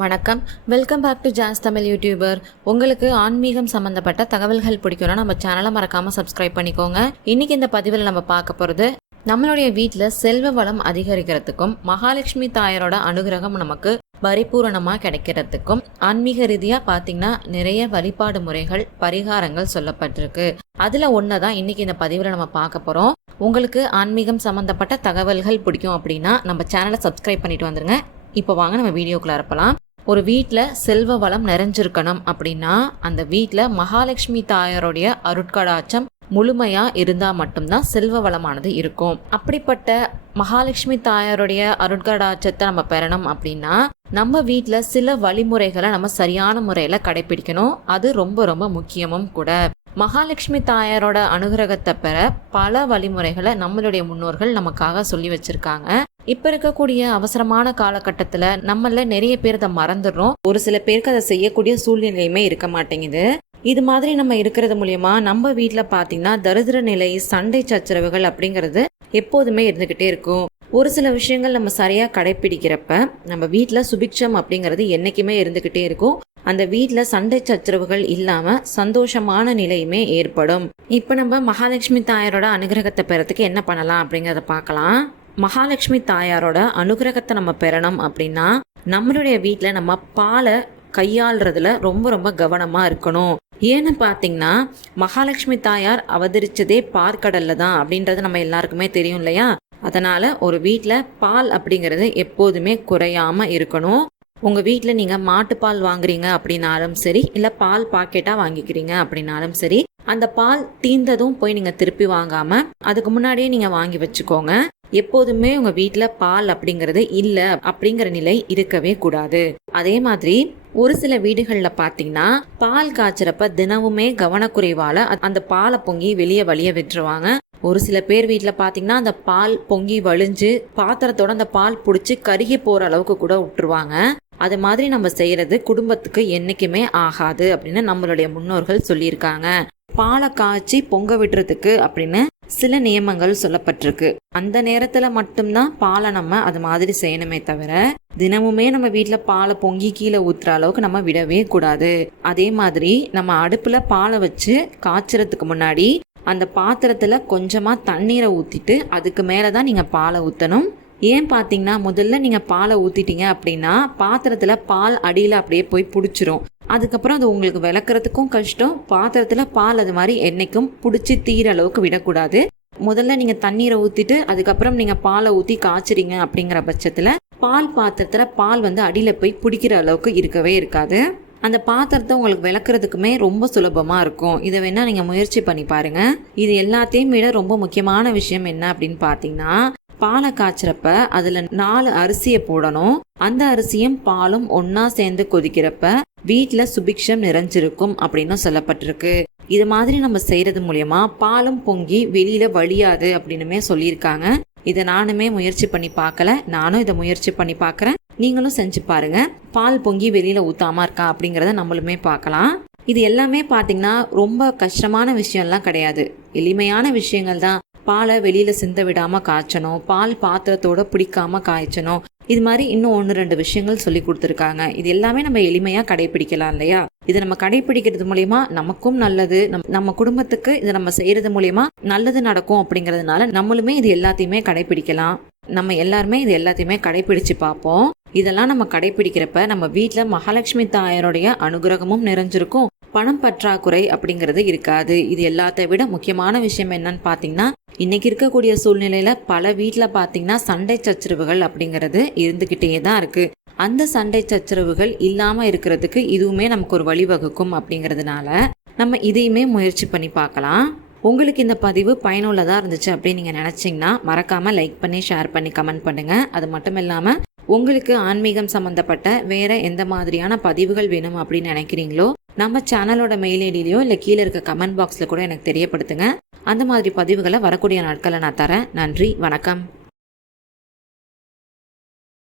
வணக்கம். Welcome back to Jazz Tamil YouTuber உங்களுக்கு ஆன்மீகம் சம்மந்தப்பட்ட தகவல்கள் பிடிக்கும்னா நம்ம சேனலை மறக்காமல் சப்ஸ்கிரைப் பண்ணிக்கோங்க. இன்னைக்கு இந்த பதிவில் நம்ம பார்க்க போகிறது நம்மளுடைய வீட்டில் செல்வ வளம் அதிகரிக்கிறதுக்கும் மகாலட்சுமி தாயாரோட அனுகிரகம் நமக்கு பரிபூரணமாக கிடைக்கிறதுக்கும் ஆன்மீக ரீதியாக பார்த்தீங்கன்னா நிறைய வழிபாடு முறைகள் பரிகாரங்கள் சொல்லப்பட்டிருக்கு. அதில் ஒன்று தான் இன்னைக்கு இந்த பதிவில் நம்ம பார்க்க போகிறோம் உங்களுக்கு ஆன்மீகம் சம்மந்தப்பட்ட தகவல்கள் பிடிக்கும் அப்படின்னா நம்ம சேனலை சப்ஸ்கிரைப் பண்ணிட்டு வந்துருங்க. இப்போ வாங்க நம்ம வீடியோக்குள்ள இருப்பலாம் ஒரு வீட்டில் செல்வ வளம் நிறைஞ்சிருக்கணும் அப்படின்னா அந்த வீட்டில் மகாலட்சுமி தாயாருடைய அருட்கடாச்சம் முழுமையாக இருந்தால் மட்டும்தான் செல்வ வளமானது இருக்கும். அப்படிப்பட்ட மகாலட்சுமி தாயாருடைய அருட்கடாச்சத்தை நம்ம பெறணும் அப்படின்னா நம்ம வீட்டில் சில வழிமுறைகளை நம்ம சரியான முறையில் கடைபிடிக்கணும். அது ரொம்ப ரொம்ப முக்கியமும் கூட. மகாலட்சுமி தாயாரோட அனுகிரகத்தை பெற பல வழிமுறைகளை நம்மளுடைய முன்னோர்கள் நமக்காக சொல்லி வச்சிருக்காங்க. இப்ப இருக்கக்கூடிய அவசரமான காலகட்டத்துல நம்மள நிறைய பேர் அதை மறந்துடுறோம். ஒரு சில பேருக்கு அதை செய்யக்கூடிய சூழ்நிலையுமே இருக்க மாட்டேங்குது. இது மாதிரி நம்ம இருக்கிறது மூலியமா நம்ம வீட்டில் பார்த்தீங்கன்னா தரிதிர நிலை சண்டை சச்சரவுகள் அப்படிங்கிறது எப்போதுமே இருந்துகிட்டே இருக்கும். ஒரு சில விஷயங்கள் நம்ம சரியா கடைபிடிக்கிறப்ப நம்ம வீட்டில் சுபிக்ஷம் அப்படிங்கிறது என்னைக்குமே இருந்துகிட்டே இருக்கும். அந்த வீட்டில் சண்டை சச்சரவுகள் இல்லாம சந்தோஷமான நிலையுமே ஏற்படும். இப்போ நம்ம மகாலட்சுமி தாயரோட அனுகிரகத்தை பெறத்துக்கு என்ன பண்ணலாம் அப்படிங்கிறத பார்க்கலாம். மகாலட்சுமி தாயாரோட அனுகிரகத்தை நம்ம பெறணும் அப்படின்னா நம்மளுடைய வீட்டில் நம்ம பாலை கையாளுறதுல ரொம்ப ரொம்ப கவனமாக இருக்கணும். ஏன்னு பார்த்தீங்கன்னா மகாலட்சுமி தாயார் அவதரிச்சதே பார்க்கடல்ல தான் அப்படின்றது நம்ம எல்லாருக்குமே தெரியும் இல்லையா? அதனால ஒரு வீட்டில் பால் அப்படிங்கிறது எப்போதுமே குறையாம இருக்கணும். உங்கள் வீட்டில் நீங்கள் மாட்டுப்பால் வாங்குறீங்க அப்படின்னாலும் சரி இல்லை பால் பாக்கெட்டாக வாங்கிக்கிறீங்க அப்படின்னாலும் சரி அந்த பால் தீந்ததும் போய் நீங்கள் திருப்பி வாங்காமல் அதுக்கு முன்னாடியே நீங்கள் வாங்கி வச்சுக்கோங்க. எப்போதுமே உங்கள் வீட்டில் பால் அப்படிங்கிறது இல்லை அப்படிங்கிற நிலை இருக்கவே கூடாது. அதே மாதிரி ஒரு சில வீடுகளில் பார்த்தீங்கன்னா பால் காய்ச்சறப்ப தினமுமே கவனக்குறைவால அந்த பாலை பொங்கி வெளியே வழிய விட்டுருவாங்க. ஒரு சில பேர் வீட்டில் பார்த்தீங்கன்னா அந்த பால் பொங்கி வழிஞ்சு பாத்திரத்தோட அந்த பால் பிடிச்சி கருகி போகிற அளவுக்கு கூட விட்டுருவாங்க. அது மாதிரி நம்ம செய்யறது குடும்பத்துக்கு என்னைக்குமே ஆகாது அப்படின்னு நம்மளுடைய முன்னோர்கள் சொல்லியிருக்காங்க. பாலை காய்ச்சி பொங்க விடுறதுக்கு அப்படின்னு சில நியமங்கள் சொல்லப்பட்டிருக்கு. அந்த நேரத்துல மட்டும்தான் பாலை நம்ம அது மாதிரி செய்யணுமே தவிர தினமுமே நம்ம வீட்டுல பாலை பொங்கி கீழே ஊத்துற அளவுக்கு நம்ம விடவே கூடாது. அதே மாதிரி நம்ம அடுப்புல பாலை வச்சு காய்ச்சறதுக்கு முன்னாடி அந்த பாத்திரத்துல கொஞ்சமா தண்ணீரை ஊத்திட்டு அதுக்கு மேலதான் நீங்க பாலை ஊத்தணும். ஏன் பார்த்தீங்கன்னா முதல்ல நீங்கள் பாலை ஊற்றிட்டீங்க அப்படின்னா பாத்திரத்தில் பால் அடியில் அப்படியே போய் பிடிச்சிரும். அதுக்கப்புறம் அது உங்களுக்கு விளக்குறதுக்கும் கஷ்டம். பாத்திரத்தில் பால் அது மாதிரி என்றைக்கும் பிடிச்சி தீர அளவுக்கு விடக்கூடாது. முதல்ல நீங்கள் தண்ணீரை ஊற்றிட்டு அதுக்கப்புறம் நீங்கள் பாலை ஊற்றி காய்ச்சிறீங்க அப்படிங்கிற பட்சத்தில் பால் பாத்திரத்தில் பால் வந்து அடியில் போய் பிடிக்கிற அளவுக்கு இருக்கவே இருக்காது. அந்த பாத்திரத்தை உங்களுக்கு விளக்குறதுக்குமே ரொம்ப சுலபமாக இருக்கும். இதை வேணால் நீங்கள் முயற்சி பண்ணி பாருங்கள் இது எல்லாத்தையும் விட ரொம்ப முக்கியமான விஷயம் என்ன அப்படின்னு பார்த்தீங்கன்னா பாலை காய்ச்சறப்ப அதில் நாலு அரிசியை போடணும். அந்த அரிசியும் பாலும் ஒன்னா சேர்ந்து கொதிக்கிறப்ப வீட்டில் சுபிக்ஷம் நிறைஞ்சிருக்கும் அப்படின்னு சொல்லப்பட்டிருக்கு. இது மாதிரி நம்ம செய்யறது மூலயமா பாலும் பொங்கி வெளியில வழியாது அப்படின்னுமே சொல்லியிருக்காங்க. இதை நானுமே முயற்சி பண்ணி பார்க்கல. நானும் இதை முயற்சி பண்ணி பார்க்குறேன். நீங்களும் செஞ்சு பாருங்க. பால் பொங்கி வெளியில ஊத்தாம இருக்கா அப்படிங்கிறத நம்மளுமே பார்க்கலாம். இது எல்லாமே பார்த்தீங்கன்னா ரொம்ப கஷ்டமான விஷயம்லாம் கிடையாது. எளிமையான விஷயங்கள் தான். பாலை வெளியில் சிந்த விடாமல் காய்ச்சணும். பால் பாத்திரத்தோட பிடிக்காம காய்ச்சணும். இது மாதிரி இன்னும் ஒன்று ரெண்டு விஷயங்கள் சொல்லி கொடுத்துருக்காங்க. இது எல்லாமே நம்ம எளிமையாக கடைபிடிக்கலாம் இல்லையா? இதை நம்ம கடைபிடிக்கிறது மூலயமா நமக்கும் நல்லது. நம் நம்ம குடும்பத்துக்கு இதை நம்ம செய்கிறது மூலயமா நல்லது நடக்கும் அப்படிங்கிறதுனால நம்மளுமே இது எல்லாத்தையுமே கடைபிடிக்கலாம். நம்ம எல்லாருமே இது எல்லாத்தையுமே கடைபிடிச்சு பார்ப்போம். இதெல்லாம் நம்ம கடைபிடிக்கிறப்ப நம்ம வீட்டில் மகாலட்சுமி தாயாருடைய அனுகிரகமும் நிறைஞ்சிருக்கும். பணம் பற்றாக்குறை அப்படிங்கிறது இருக்காது. இது எல்லாத்தை விட முக்கியமான விஷயம் என்னன்னு பார்த்தீங்கன்னா இன்றைக்கி இருக்கக்கூடிய சூழ்நிலையில் பல வீட்டில் பார்த்தீங்கன்னா சண்டை சச்சரவுகள் அப்படிங்கிறது இருந்துக்கிட்டே தான் இருக்குது அந்த சண்டை சச்சரவுகள் இல்லாமல் இருக்கிறதுக்கு இதுவுமே நமக்கு ஒரு வழிவகுக்கும் அப்படிங்கிறதுனால நம்ம இதையுமே முயற்சி பண்ணி பார்க்கலாம். உங்களுக்கு இந்த பதிவு பயனுள்ளதாக இருந்துச்சு அப்படின்னு நீங்கள் நினச்சிங்கன்னா மறக்காமல் லைக் பண்ணி ஷேர் பண்ணி கமெண்ட் பண்ணுங்கள் அது மட்டும் இல்லாமல் உங்களுக்கு ஆன்மீகம் சம்மந்தப்பட்ட வேறு எந்த மாதிரியான பதிவுகள் வேணும் அப்படின்னு நினைக்கிறீங்களோ நம்ம சேனலோட மெயில் ஐடியிலையோ இல்லை கீழே இருக்க கமெண்ட் பாக்ஸில் கூட எனக்கு தெரியப்படுத்துங்க. அந்த மாதிரி பதிவுகளை வரக்கூடிய நாட்களை நான் தரேன். நன்றி வணக்கம்.